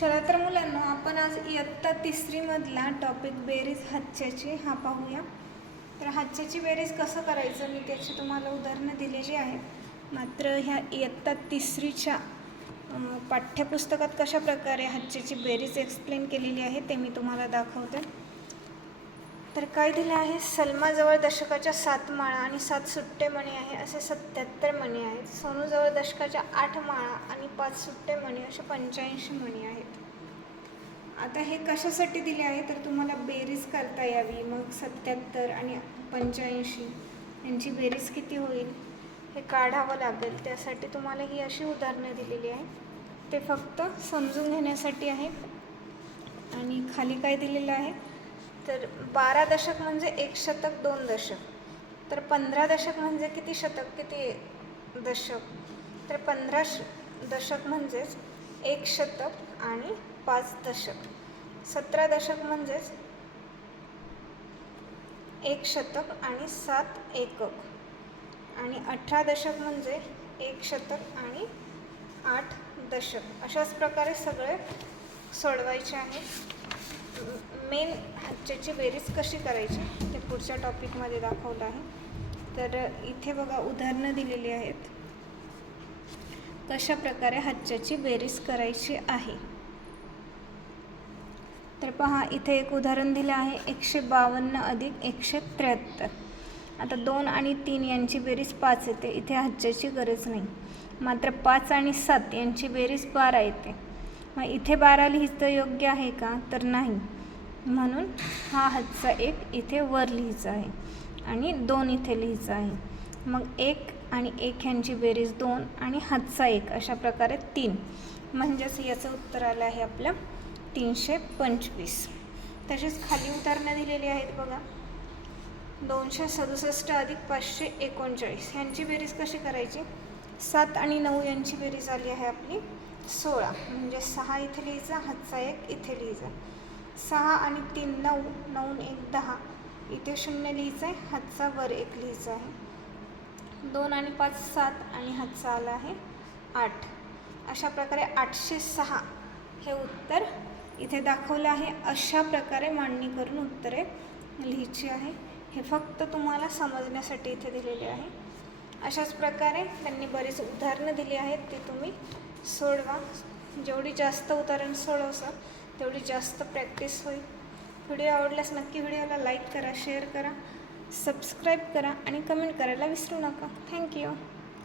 चला तर मुलांनो, आपण आज इयत्ता तिसरीमधला टॉपिक बेरीज हातच्याची हा पाहूया. तर हातच्याची बेरीज कसं करायचं मी त्याची तुम्हाला उदाहरणं दिलेली आहेत. मात्र ह्या इयत्ता तिसरीच्या पाठ्यपुस्तकात कशा प्रकारे हातच्याची बेरीज एक्सप्लेन केलेली आहे ते मी तुम्हाला दाखवते. तर काय दिले आहे, सलमाजवळ दशकाच्या 7 माळा आणि 7 सुट्टे मणी आहे असे 77 मणी आहेत. सोनूजवळ दशकाच्या 8 माळा आणि 5 सुट्टे मणी असे 85 मणी आहेत. आता हे कशासाठी दिले आहे तर तुम्हाला बेरीज करता यावी. मग 77 आणि 85 यांची बेरीज किती होईल हे काढावं लागेल. त्यासाठी तुम्हाला ही अशी उदाहरणं दिलेली आहे. ते फक्त समजून घेण्यासाठी आहे. आणि खाली काय दिलेलं आहे तर 12 दशक म्हणजे 1 शतक 2 दशक. तर 15 दशक म्हणजे किती शतक किती दशक. तर 15 दशक म्हणजेच 1 शतक आणि 5 दशक. 17 दशक म्हणजेच 1 शतक आणि 7 एकक. आणि 18 दशक म्हणजे 1 शतक आणि 8 दशक. अशाच प्रकारे सगळे सोडवायचे आहे. मेन हातच्याची बेरीज कशी करायची ते पुढच्या टॉपिकमध्ये दाखवलं आहे. तर इथे बघा उदाहरणं दिलेली आहेत कशा प्रकारे हातच्याची बेरीज करायची आहे. तर पहा, इथे एक उदाहरण दिलं आहे 152 अधिक 173. आता 2 आणि 3 यांची बेरीज 5 येते. इथे हातच्याची गरज नाही. मात्र 5 आणि 7 यांची बेरीज 12 येते. मग इथे 12 लिहायचं योग्य आहे का तर नाही. म्हणून हा हातचा 1 इथे वर लिहायचा आहे आणि 2 इथे लिहायचा आहे. मग 1 आणि 1 यांची बेरीज 2 आणि हातचा 1 अशा प्रकारे 3. म्हणजेच याचं उत्तर आलं आहे आपलं 325. तसेच खाली उदाहरणं दिलेली आहेत बघा. 267 अधिक 539 यांची बेरीज कशी करायची. 7 आणि 9 यांची बेरीज आली आहे आपली 16. म्हणजे 6 इथे लिहायचा, हातचा 1 इथे लिहायचा. 6 आणि 3 9, 9 1 10. इथे 0 लिहायचं आहे, हातचा वर 1 लिहायचा आहे. 2 आणि 5 7 आणि हातचा आला आहे 8. अशा प्रकारे 806 हे उत्तर इथे दाखवलं आहे. अशा प्रकारे मांडणी करून उत्तरे लिहायची आहे. हे फक्त तुम्हाला समजण्यासाठी इथे दिलेले आहे. अशाच प्रकारे त्यांनी बरीच उदाहरणं दिली आहेत, ती तुम्ही सोडवा. जेवढी जास्त उदाहरण सोडवसाल तेवढी जास्त प्रॅक्टिस होईल. व्हिडिओ आवडल्यास नक्की व्हिडिओला लाईक करा, शेअर करा, सबस्क्राईब करा आणि कमेंट करायला विसरू नका. थँक्यू.